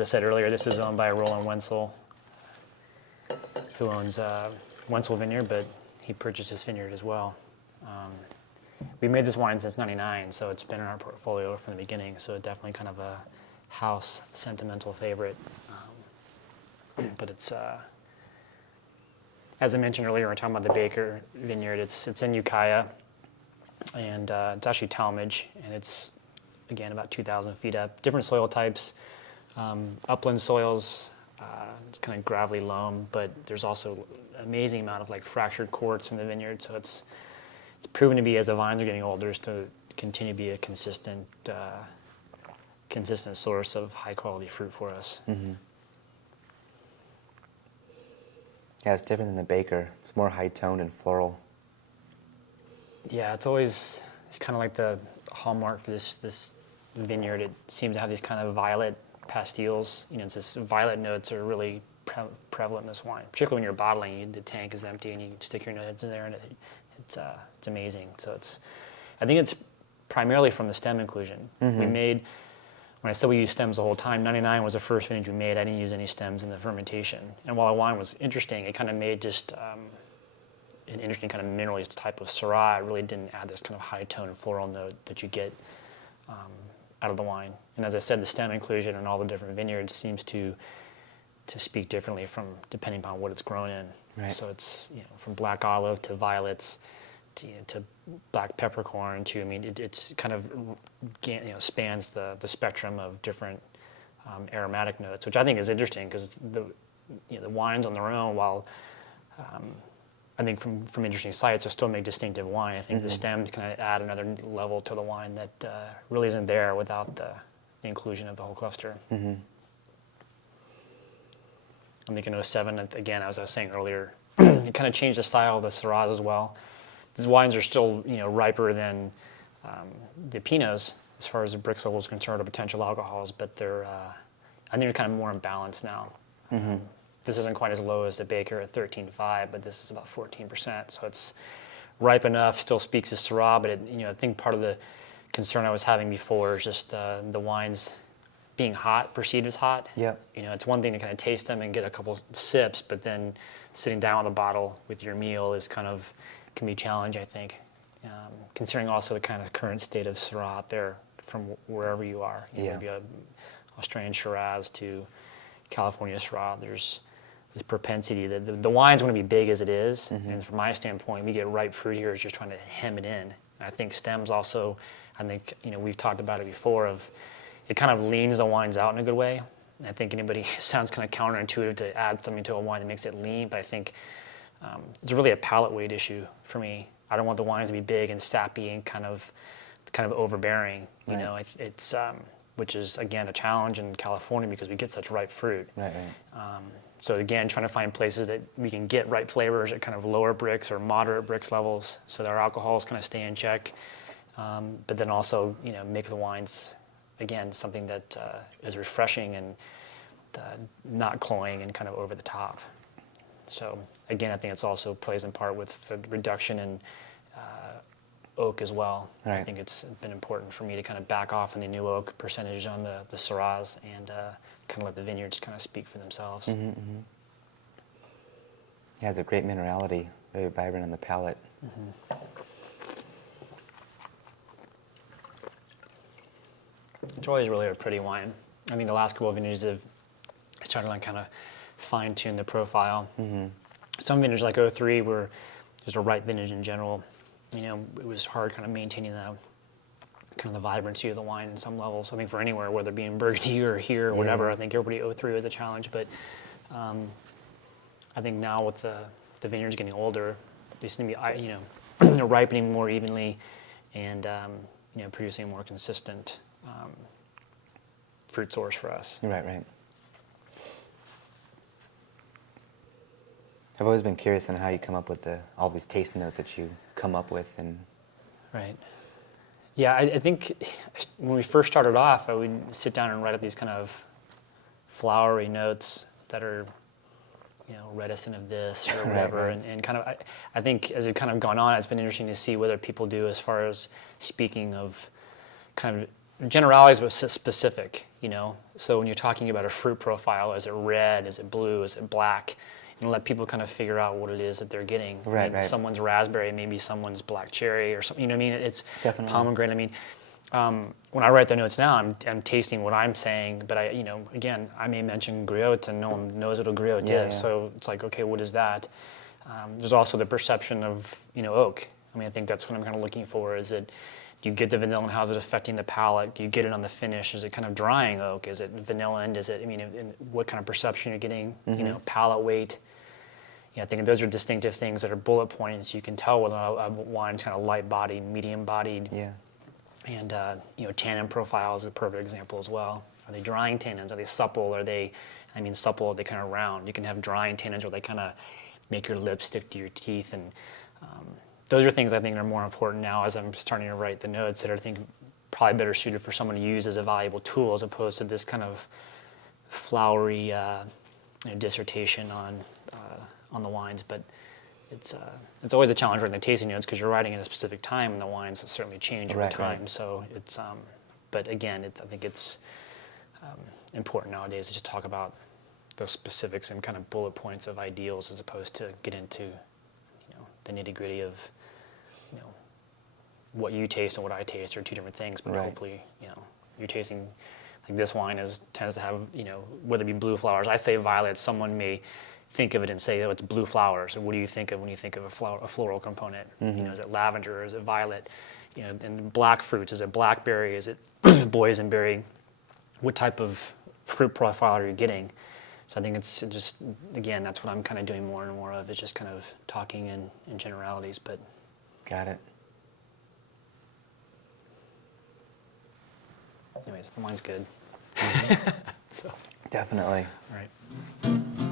as I said earlier, this is owned by Roland Wenzel, who owns Wenzel Vineyard, but he purchased his vineyard as well. We made this wine since '99, so it's been in our portfolio from the beginning. So definitely kind of a house sentimental favorite. But it's, as I mentioned earlier, we're talking about the Baker Vineyard. It's in Ukiah, and it's actually Talmadge, and it's, again, about 2,000 feet up. Different soil types, upland soils, it's kind of gravelly loam, but there's also an amazing amount of like fractured quartz in the vineyard. So it's proven to be, as the vines are getting older, to continue to be a consistent source of high quality fruit for us. Mm-hmm. Yeah, it's different than the Baker. It's more high-toned and floral. Yeah, it's kind of like the hallmark for this vineyard. It seems to have these kind of violet pastilles. It's this violet notes are really prevalent in this wine, particularly when you're bottling. The tank is empty and you stick your notes in there, and it's amazing. So I think it's primarily from the stem inclusion. Mm-hmm. We made. When I said we used stems the whole time, '99 was the first vintage we made. I didn't use any stems in the fermentation. And while the wine was interesting, it kind of made just an interesting kind of minerally type of Syrah. It really didn't add this kind of high tone and floral note that you get out of the wine. And as I said, the stem inclusion in all the different vineyards seems to speak differently from depending upon what it's grown in. Right. So it's from black olive to violets to black peppercorn to, it's kind of spans the spectrum of different aromatic notes, which I think is interesting because the wines on their own, while I think from interesting sites, will still make distinctive wine. I think mm-hmm. the stems kind of add another level to the wine that really isn't there without the inclusion of the whole cluster. Mm-hmm. I'm thinking 07, again, as I was saying earlier, it kind of changed the style of the Syrahs as well. These wines are still, riper than the Pinots as far as the Brix level is concerned or potential alcohols, but I think they're kind of more in balance now. Mm-hmm. This isn't quite as low as the Baker at 13.5, but this is about 14%. So it's ripe enough, still speaks to Syrah, but I think part of the concern I was having before is just the wines being hot, perceived as hot. Yeah. It's one thing to kind of taste them and get a couple sips, but then sitting down with a bottle with your meal can be a challenge, I think, considering also the kind of current state of Syrah out there from wherever you are. Maybe Australian Shiraz to California Syrah. There's this propensity that the wine's going to be big as it is, mm-hmm. and from my standpoint, we get ripe fruit here is just trying to hem it in. And I think stems also, we've talked about it before, it kind of leans the wines out in a good way. I think it sounds kind of counterintuitive to add something to a wine that makes it lean, but I think it's really a palate weight issue for me. I don't want the wines to be big and sappy and kind of overbearing. Right. It's which is again a challenge in California because we get such ripe fruit. Right. So again, trying to find places that we can get ripe flavors at kind of lower Brix or moderate Brix levels, so that our alcohols kind of stay in check. But then also, make the wines again something that is refreshing and not cloying and kind of over the top. So again, I think it's also plays in part with the reduction in oak as well. Right. I think it's been important for me to kind of back off on the new oak percentage on the Syrahs and kind of let the vineyards kind of speak for themselves. Mm-hmm, mm-hmm. Yeah, it's a great minerality, very vibrant on the palate. Mm-hmm. It's always really a pretty wine. I think the last couple of vintages have started to kind of fine-tune the profile. Mm-hmm. Some vintages like 03 were just a ripe vintage in general. It was hard kind of maintaining the kind of the vibrancy of the wine in some levels. I think for anywhere, whether it be in Burgundy or here or whatever, I think everybody 03 was a challenge. But I think now with the vineyards getting older, they seem to be they're ripening more evenly and producing a more consistent fruit source for us. Right. I've always been curious on how you come up with all these taste notes that you come up with. Right. Yeah, I think when we first started off, I would sit down and write up these kind of flowery notes that are, reticent of this or whatever. Right. And kind of, I think as it's kind of gone on, it's been interesting to see whether people do as far as speaking of kind of generalities, but specific, you know? So when you're talking about a fruit profile, is it red, is it blue, is it black? And let people kind of figure out what it is that they're getting. Right, I mean, right. Someone's raspberry, maybe someone's black cherry or something, you know what I mean? It's Definitely. pomegranate. I mean, when I write the notes now, I'm tasting what I'm saying, but again, I may mention griotte and no one knows what a griotte Yeah, is. yeah. So it's like, okay, what is that? There's also the perception of, oak. I mean, I think that's what I'm kind of looking for. Is it, do you get the vanilla and how's it affecting the palate? Do you get it on the finish? Is it kind of drying oak? Is it vanilla and what kind of perception you're getting? Palate weight. I think those are distinctive things that are bullet points. You can tell whether a wine's kind of light bodied, medium bodied. Yeah. And tannin profile is a perfect example as well. Are they drying tannins? Are they supple? Supple, are they kind of round? You can have drying tannins where they kind of make your lips stick to your teeth. And those are things I think are more important now as I'm starting to write the notes that I think probably better suited for someone to use as a valuable tool as opposed to this kind of flowery dissertation on the wines. But it's always a challenge writing the tasting notes because you're writing at a specific time and the wines certainly change over Right, time. right. So it's, but again, I think it's important nowadays to just talk about the specifics and kind of bullet points of ideals as opposed to get into, the nitty gritty of, what you taste and what I taste are two different things. But Right. hopefully, you're tasting, like this wine tends to have, whether it be blue flowers. I say violet. Someone may think of it and say, oh, it's blue flowers. So what do you think of when you think of a floral component? Is it lavender or is it violet? And black fruits, is it blackberry? Is it boysenberry? What type of fruit profile are you getting? So I think it's just, again, that's what I'm kind of doing more and more of, is just kind of talking in generalities. But Got it. anyways, the wine's good. So, Definitely. all right.